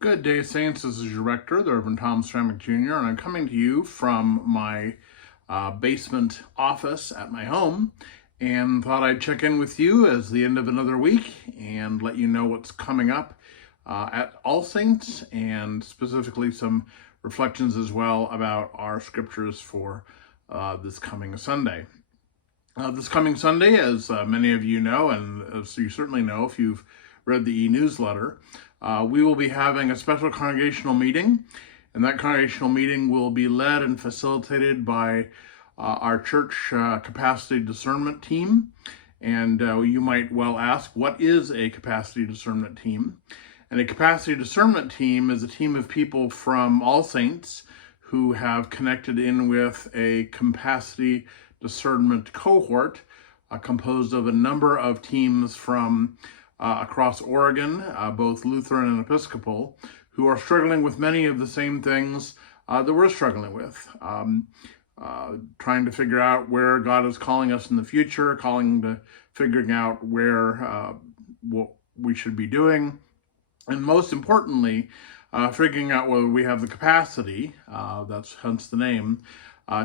Good day, Saints. This is your rector, the Reverend Tom Stramick Jr., and I'm coming to you from my basement office at my home, and thought I'd check in with you as the end of another week and let you know what's coming up at All Saints, and specifically some reflections as well about our scriptures for this coming Sunday. This coming Sunday, as many of you know, and as you certainly know if you've read the e-newsletter, we will be having a special congregational meeting, and that congregational meeting will be led and facilitated by our church capacity discernment team. And you might well ask, what is a capacity discernment team? And a capacity discernment team is a team of people from All Saints who have connected in with a capacity discernment cohort composed of a number of teams from across Oregon, both Lutheran and Episcopal, who are struggling with many of the same things that we're struggling with. Trying to figure out where God is calling us in the future, figuring out where what we should be doing, and most importantly, figuring out whether we have the capacity, that's hence the name,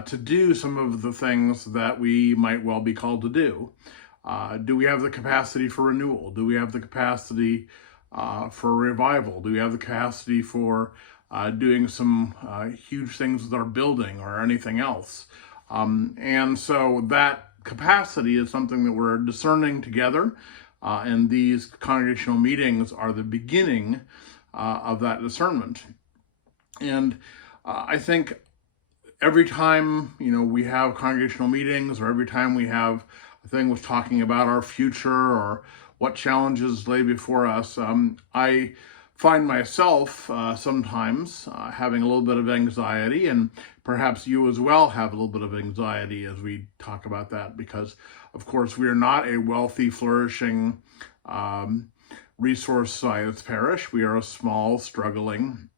to do some of the things that we might well be called to do. Do we have the capacity for renewal? Do we have the capacity for revival? Do we have the capacity for doing some huge things with our building or anything else? And so that capacity is something that we're discerning together, and these congregational meetings are the beginning of that discernment. And I think every time we have congregational meetings, or every time we have a thing with talking about our future or what challenges lay before us, I find myself sometimes having a little bit of anxiety, and perhaps you as well have a little bit of anxiety as we talk about that, because of course we are not a wealthy, flourishing, resource-sized parish. We are a small, struggling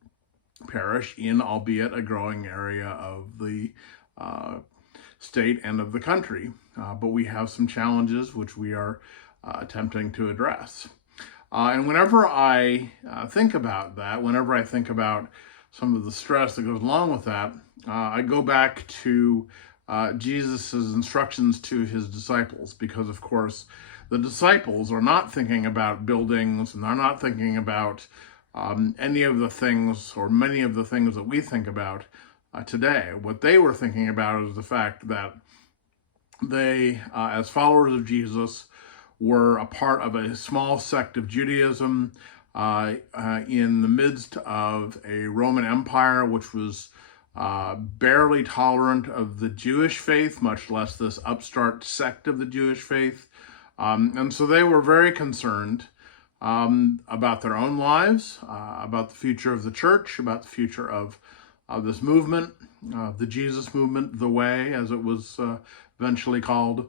parish in, albeit a growing area of the state and of the country. But we have some challenges which we are attempting to address. And whenever I think about that, whenever I think about some of the stress that goes along with that, I go back to Jesus' instructions to his disciples, because of course the disciples are not thinking about buildings, and they're not thinking about any of the things or many of the things that we think about today. What they were thinking about is the fact that they, as followers of Jesus, were a part of a small sect of Judaism in the midst of a Roman Empire, which was barely tolerant of the Jewish faith, much less this upstart sect of the Jewish faith. And so they were very concerned about their own lives, about the future of the church, about the future of this movement, the Jesus movement, the Way, as it was eventually called.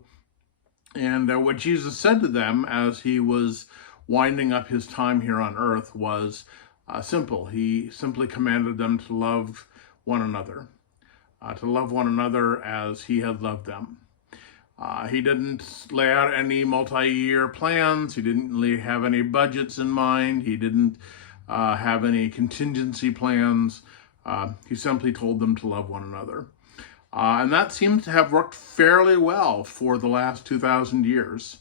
And what Jesus said to them as he was winding up his time here on earth was simple. He simply commanded them to love one another as he had loved them. He didn't lay out any multi-year plans. He didn't have any budgets in mind. He didn't have any contingency plans. He simply told them to love one another. And that seems to have worked fairly well for the last 2,000 years.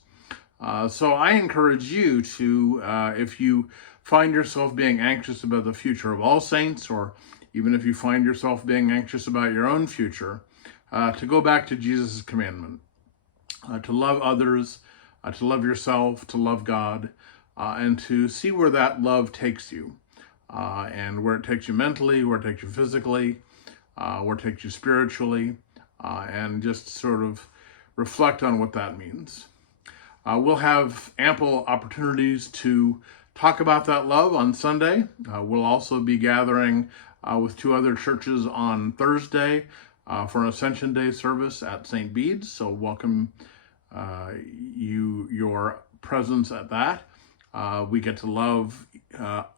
So I encourage you to, if you find yourself being anxious about the future of All Saints, or even if you find yourself being anxious about your own future, to go back to Jesus' commandment. To love others, to love yourself, to love God, and to see where that love takes you, and where it takes you mentally, where it takes you physically, where it takes you spiritually, and just sort of reflect on what that means. We'll have ample opportunities to talk about that love on Sunday. We'll also be gathering with two other churches on Thursday for an Ascension Day service at St. Bede's, so welcome your presence at that. We get to love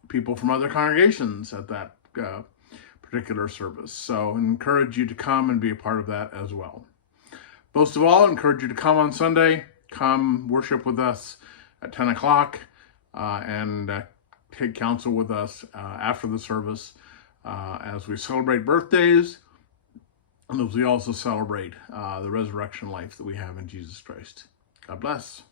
people from other congregations at that particular service, so I encourage you to come and be a part of that as well. Most of all, I encourage you to come on Sunday, come worship with us at 10 o'clock, and take counsel with us after the service as we celebrate birthdays and as we also celebrate the resurrection life that we have in Jesus Christ. God bless.